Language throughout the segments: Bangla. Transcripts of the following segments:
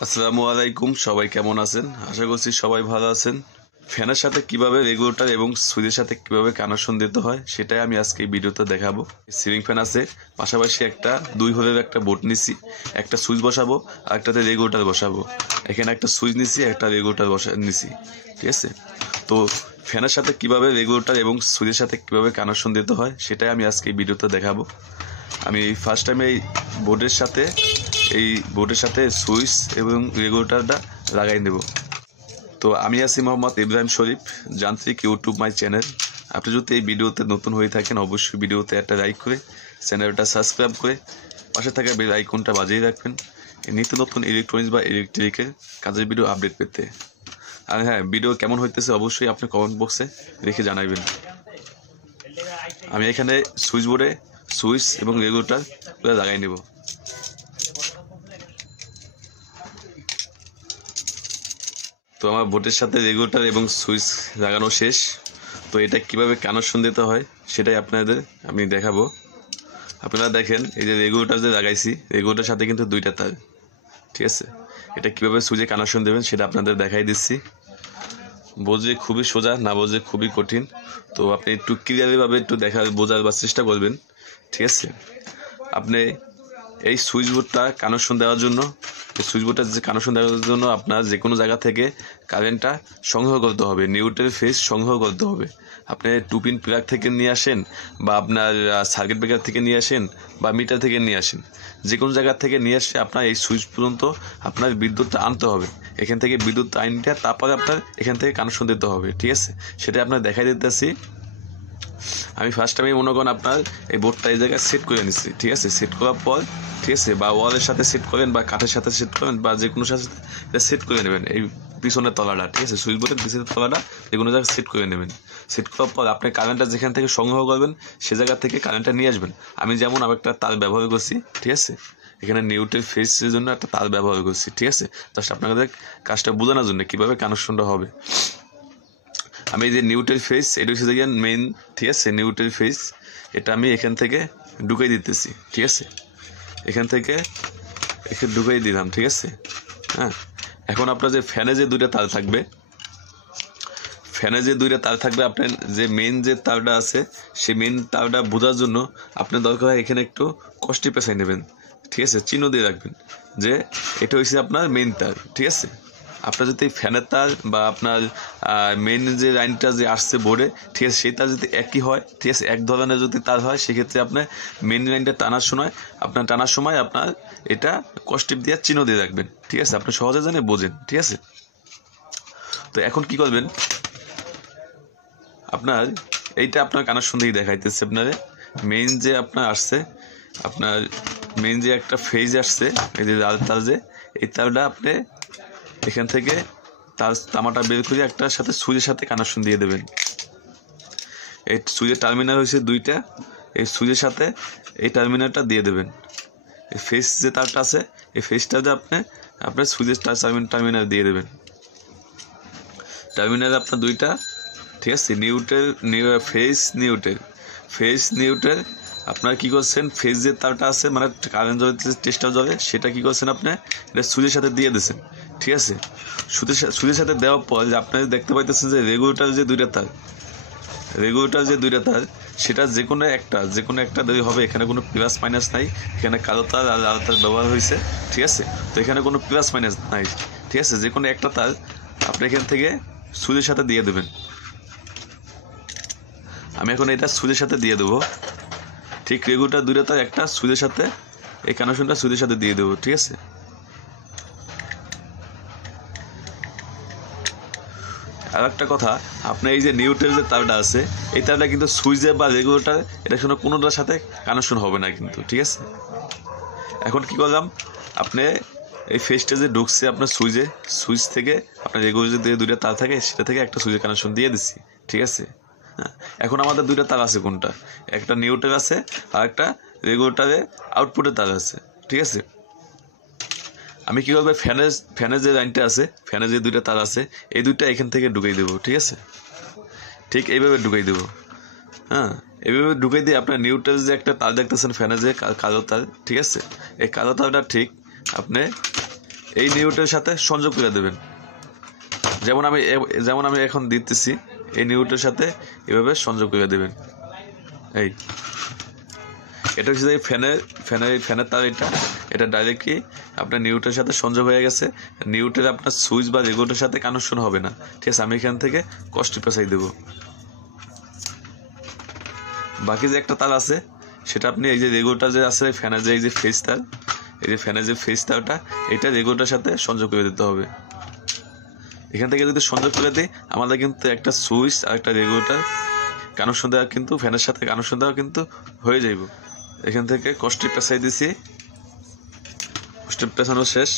আসসালামু আলাইকুম, সবাই কেমন আছেন? আশা করছি সবাই ভালো আছেন। ফ্যানের সাথে কিভাবে রেগুলেটর এবং সুইচের সাথে কিভাবে কানেকশন দিতে হয় সেটাই আমি আজকে এই ভিডিওতে দেখাবো। সিলিং ফ্যান আছে, পাশাপাশি একটা 2 হোলের একটা বোর্ড নিছি, একটা সুইচ বসাবো আর একটাতে রেগুলেটর বসাবো। এখানে একটা সুইচ নিছি, একটা রেগুলেটর নিছি, ঠিক আছে? তো ফ্যানের সাথে কিভাবে রেগুলেটর এবং সুইচের সাথে কিভাবে কানেকশন দিতে হয় সেটাই আমি আজকে এই ভিডিওতে দেখাবো। আমি ফার্স্ট টাইম এই বোর্ডের সাথে সুইচ এবং রেগুলেটরটা লাগাই নেব। তো আমি আছি মোহাম্মদ ইব্রাহিম শরীফ, যান্ত্রিক ইউটিউব মাই চ্যানেল। আপনি যদি এই ভিডিওতে নতুন হয়ে থাকেন অবশ্যই ভিডিওতে একটা লাইক করে চ্যানেলটা সাবস্ক্রাইব করে পাশে থাকা বেল আইকনটা বাজিয়ে রাখবেন নিত্য নতুন ইলেকট্রনিক্স বা ইলেকট্রিকের কাজের ভিডিও আপডেট পেতে। আর হ্যাঁ, ভিডিও কেমন হইতেছে অবশ্যই আপনি কমেন্ট বক্সে লিখে জানাবেন। আমি এখানে সুইচ বোর্ডে সুইচ এবং রেগুলেটর লাগাই নেব। তো আমার বোর্ডের সাথে রেগুলেটর এবং সুইচ লাগানো শেষ। তো এটা কিভাবে কানেকশন দিতে হয় সেটাই আপনাদের আমি দেখাবো। আপনারা দেখেন, এই যে রেগুলেটর যে লাগাইছি, রেগুলেটরের সাথে কিন্তু 2টা তার, ঠিক আছে? এটা কিভাবে সুইচে কানেকশন দেবেন সেটা আপনাদের দেখাই দিচ্ছি। বোঝে খুবই সোজা, না বোঝে খুবই কঠিন। তো আপনি একটু ক্লিয়ারভাবে একটু বোঝার বা চেষ্টা করবেন, ঠিক আছে? আপনি এই সুইচ বোর্ডটা কানেকশন দেওয়ার জন্য আপনার যে কোনো জায়গা থেকে কারেন্টটা সংগ্রহ করতে হবে, নিউট্রাল ফেজ সংগ্রহ করতে হবে। আপনি 2 পিন প্লাগ থেকে নিয়ে আসেন বা আপনার সার্কিট ব্রেকার থেকে নিয়ে আসেন বা মিটার থেকে নিয়ে আসেন, যে কোনো জায়গা থেকে নিয়ে আসে আপনার এই সুইচ পর্যন্ত আপনার বিদ্যুৎটা আনতে হবে। এখান থেকে বিদ্যুৎ আনতে তারপরে আপনার এখান থেকে কানেকশন দিতে হবে, ঠিক আছে? সেটা আপনার দেখাই দিতেছি। আমি ফার্স্ট টাইমে মনে করেন আপনার এই বোর্ডটা এই জায়গায় সেট করে নিচ্ছি, ঠিক আছে? সেট করার পর, ঠিক আছে, বা ওয়ালের সাথে সেট করেন বা কাঠের সাথে সেট করেন বা যে কোনো সাথে সেট করে নেবেন। এই পিছনের তলাটা, ঠিক আছে, সুইচ বোর্ডের পিছনের তলাটা যে কোনো জায়গায় সেট করে নেবেন। সেট করার পর আপনি কারেন্টটা যেখান থেকে সংগ্রহ করবেন সে জায়গা থেকে কারেন্টটা নিয়ে আসবেন। আমি যেমন একটা তার ব্যবহার করছি, ঠিক আছে? এখানে নিউট্রাল ফেজের জন্য একটা তার ব্যবহার করছি, ঠিক আছে? জাস্ট আপনাদের কাজটা বোঝানোর জন্য কীভাবে কানেকশনটা হবে। আমি এই যে নিউট্রাল ফেজ, এটা হচ্ছে যে মেইন, ঠিক আছে? নিউট্রাল ফেজ এটা আমি এখান থেকে ঢুকাই দিতেছি, ঠিক আছে? এখান থেকে ঢুকাই দিলাম, ঠিক আছে? হ্যাঁ, এখন আপনার যে ফ্যানে যে 2টা তার থাকবে, আপনার যে মেইন যে তারটা আছে সেই মেইন তারটা বোঝার জন্য আপনার দরকার হয় এখানে একটু কষ্টি পেঁচাই নেবেন, ঠিক আছে? চিহ্ন দিয়ে রাখবেন যে এটা হচ্ছে আপনার মেইন তার, ঠিক আছে? আপনার যদি ফ্যানের তার বা আপনার মেইন যে লাইনটা যে আসছে বোর্ডে, ঠিক আছে, সেই তার যদি একই হয়, ঠিক আছে, এক ধরনের যদি তার হয়, সেক্ষেত্রে আপনার মেইন লাইনটা টানার সময় আপনার এটা কষ্টিপ দিয়ে চিহ্ন দিয়ে রাখবেন, ঠিক আছে? আপনি সহজে জানে বোঝেন, ঠিক আছে? তো এখন কি করবেন, আপনার এইটা আপনার কানেকশন দিয়ে দেখাইতেছে। আপনার মেইন যে আপনার আসছে, আপনার মেইন যে একটা ফেজ আসছে, এই যে তার যে এই তারটা আপনি এখান থেকে তার তামাটা বের করে একটার সাথে সুইচের সাথে কানেকশন দিয়ে দেবেন। এই সুইচের টার্মিনাল হয়েছে 2টা, এই সুইচের সাথে এই টার্মিনালটা দিয়ে দেবেন। এই ফেজ যে তারটা আছে এই ফেজটাতে আপনার সুইচের টার্মিনাল দিয়ে দেবেন। টার্মিনাল আপনার 2টা, ঠিক আছে? ফেজ নিউট্রাল আপনার কি করছেন, ফেজ যে তারটা আছে মানে কারেন্ট যাবে, টেস্টার যাবে, সেটা কি করছেন আপনি এটা সুইচের সাথে দিয়ে দিয়েছেন, ঠিক আছে? সুইচের সাথে দেওয়ার পর যে আপনি দেখতে পাইতেছেন যে রেগুলেটর যে 2টা তার সেটা যে কোনো একটা দেরি হবে। এখানে কোনো প্লাস মাইনাস নাই, এখানে কালো তার আর লাল তার ব্যবহার হয়েছে, ঠিক আছে? তো এখানে কোনো প্লাস মাইনাস নাই, ঠিক আছে? যে কোনো একটা তার আপনি এখান থেকে সুইচের সাথে দিয়ে দেবেন। আমি এখন এটা সুইচের সাথে দিয়ে দেবো, ঠিক রেগুলেটর 2টা তার একটা সুইচের সাথে, এই কানেকশনটা সুইচের সাথে দিয়ে দেবো, ঠিক আছে? আর একটা কথা, আপনার এই যে নিউট্রাল যে তারটা আছে এই তারটা কিন্তু সুইচে বা রেগুলেটর এটা শুনে কোনোটার সাথে কানেকশন হবে না কিন্তু, ঠিক আছে? এখন কি করলাম, আপনি এই ফেজটা যে ঢুকছে আপনার সুইচ থেকে আপনার রেগুলেটর যে 2টা তার থাকে সেটা থেকে একটা সুইচের কানেকশন দিয়ে দিচ্ছি, ঠিক আছে? হ্যাঁ, এখন আমাদের 2টা তার আছে, কোনটা? একটা নিউট্রাল আছে আর একটা রেগুলেটরে আউটপুটের তার আছে, ঠিক আছে? আমি কি করবো, ফ্যানের যে লাইনটা আছে, ফ্যানের যে 2টা তার আছে এই 2টা এখান থেকে ঢুকাই দেবো, ঠিক আছে? ঠিক এইভাবে ঢুকাই দেবো। হ্যাঁ, এইভাবে ঢুকাই দিয়ে আপনার নিউট্রাল যে একটা তার দেখতেছেন ফ্যানের যে কালো তার, ঠিক আছে? এই কালো তারটা ঠিক আপনি এই নিউটের সাথে সংযোগ করে দেবেন। যেমন আমি এখন দিতেছি, এই নিউটের সাথে এভাবে সংযোগ করে দেবেন। এটা হচ্ছে যে ফ্যানের তার, এটা ডাইরেক্টলি আপনার নিউটের সাথে সংযোগ হয়ে গেছে। নিউটের আপনার সুইচ বা রেগুলেটরের সাথে কানেকশন হবে না, ঠিক আছে। আমি এখান থেকে কষ্ট পেঁচাই দেবো। বাকি যে একটা তার আছে সেটা আপনি এই যে রেগুলেটর যে আছে ফ্যানের যে এই যে ফেস তার, এই যে ফ্যানের যে ফেস তারটা, এটা রেগুলেটরের সাথে সংযোগ করে দিতে হবে। এখান থেকে যদি সংযোগ করে দিই, আমাদের কিন্তু একটা সুইচ আর একটা রেগুলেটর কানেকশন দেওয়া কিন্তু ফ্যানের সাথে কানেকশন দেওয়া কিন্তু হয়ে যাইব। এখান থেকে কষ্ট পেঁচাই দিছি, কষ্ট পেঁচানো শেষ।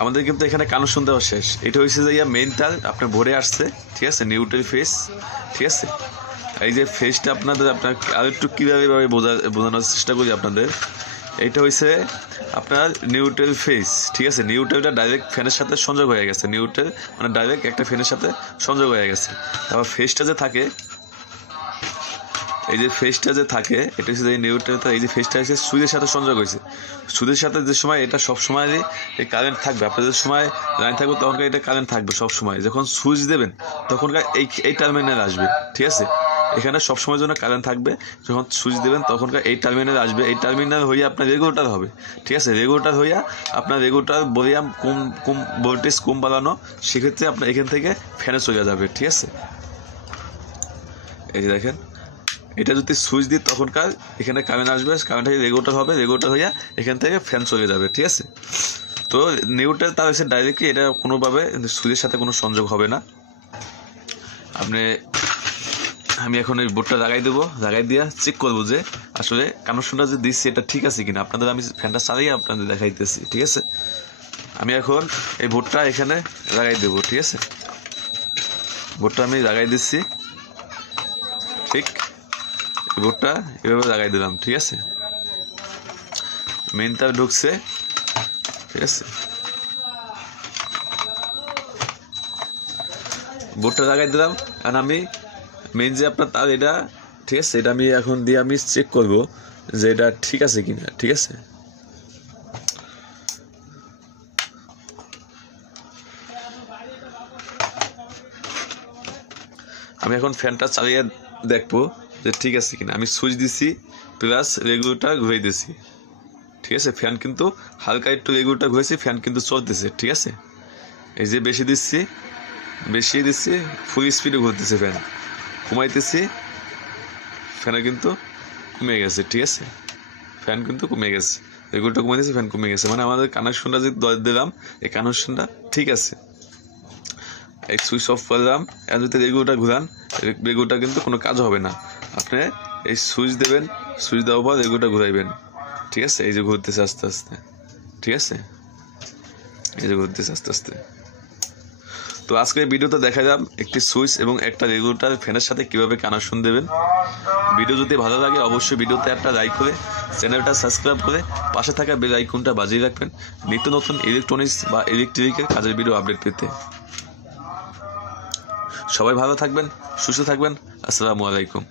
আমাদের কিন্তু এখানে কানেকশন দেওয়া শেষ। এটা হচ্ছে যে মেইন তার আপনার ভরে আসছে, ঠিক আছে, নিউট্রাল ফেস, ঠিক আছে। এই যে ফেসটা আপনার আরেকটু কীভাবে বোঝানোর চেষ্টা করি আপনাদের। এইটা হচ্ছে আপনার নিউট্রাল ফেস, ঠিক আছে। নিউট্রালটা ডাইরেক্ট ফ্যানের সাথে সংযোগ হয়ে গেছে, নিউট্রাল মানে ডাইরেক্ট একটা ফ্যানের সাথে সংযোগ হয়ে গেছে। তারপর ফেসটা যে থাকে, এই যে ফেসটা যে থাকে, এটা হচ্ছে এই নিউট্রালটা, এই যে ফেসটা হচ্ছে সুইচের সাথে সংযোগ হয়েছে। সুইচের সাথে যে সময় এটা সবসময় এই কারেন্ট থাকবে, আপনার যে সময় লাইন থাকবে তখনকার এটা কারেন্ট থাকবে সবসময়। যখন সুইচ দেবেন তখনকার এই টার্মিনাল আসবে, ঠিক আছে। এখানে সবসময়ের জন্য কারেন্ট থাকবে। যখন সুইচ দেবেন তখনকার এই টার্মিনাল আসবে। এই টার্মিনাল হয়ে আপনার রেগুলেটর হবে, ঠিক আছে। রেগুলেটর হইয়া আপনার রেগুলেটর ভলিউম কম ভোল্টেজ কম বাড়ানো, সেক্ষেত্রে আপনার এখান থেকে ফ্যানে চলে যাবে, ঠিক আছে। এই যে দেখেন, এটা যদি সুইচ দিই তখনকার এখানে কারেন্ট আসবে, কারেন্ট হয়ে রেগুলেটর হবে, রেগুলেটর হইয়া এখান থেকে ফ্যান চলে যাবে, ঠিক আছে। তো নিউট্রাল তার হচ্ছে ডাইরেক্টলি এটা কোনোভাবে সুইচের সাথে কোনো সংযোগ হবে না। আমি এখন এই বোর্ডটা লাগাই দেবো, লাগাই দিয়া চেক করবো যে আসলে কানেকশনটা যে দিচ্ছি এটা ঠিক আছে কিনা। আপনাদের আমি ফ্যানটা চালিয়ে আপনাদের দেখাইতেছি, ঠিক আছে। আমি এখন এই বোর্ডটা এখানে লাগাই দেবো, ঠিক আছে। বোর্ডটা আমি লাগাই দিচ্ছি, ঠিক। এই বোর্ডটা এভাবে লাগাই দিলাম, ঠিক আছে। মেইন তার ঢুকছে, ঠিক আছে। বোর্ডটা লাগাই দিলাম। আর আমি মেইন যে আপনার তার এটা, ঠিক আছে, এটা আমি এখন দিয়ে আমি চেক করব যে এটা ঠিক আছে কিনা, ঠিক আছে। আমি এখন ফ্যানটা চালিয়ে দেখবো যে ঠিক আছে কিনা। আমি সুইচ দিছি প্লাস রেগুলেটর ঘুরে দিছি, ঠিক আছে। ফ্যান কিন্তু হালকা একটু রেগুলেটর ঘুরেছি, ফ্যান কিন্তু চলতেছে, ঠিক আছে। এই যে বেশি দিচ্ছি ফুল স্পিডে ঘুরতেছে ফ্যান, কমাইতেছি ফ্যানে কিন্তু কমে গেছে, ঠিক আছে। ফ্যান কিন্তু কমে গেছে, রেগুলেটর কমে দিয়েছে, ফ্যান কমে গেছে, মানে আমাদের কানেকশনটা যে দিলাম এই কানেকশনটা ঠিক আছে। এই সুইচ অফ করলাম, আর যদি রেগুলেটর ঘুরান, রেগুলেটর কিন্তু কোনো কাজ হবে না। আপনি এই সুইচ দেবেন, সুইচ দেওয়ার পর রেগুলেটর ঘুরাইবেন, ঠিক আছে। এই যে ঘুরতেছে আস্তে আস্তে, ঠিক আছে। এই যে ঘুরতেছে আস্তে আস্তে। তো আজকে ভিডিওতে দেখালাম একটি সুইচ এবং একটা রেগুলেটর ফ্যানের সাথে কিভাবে কানেকশন দেবেন। ভিডিও যদি ভালো লাগে অবশ্যই ভিডিওতে একটা লাইক করে চ্যানেলটা সাবস্ক্রাইব করে পাশে থাকা বেল আইকনটা বাজিয়ে রাখবেন নিত্য নতুন ইলেকট্রনিক্স বা ইলেকট্রিকের কাজের ভিডিও আপডেট পেতে। সবাই ভালো থাকবেন, সুস্থ থাকবেন। আসসালামু আলাইকুম।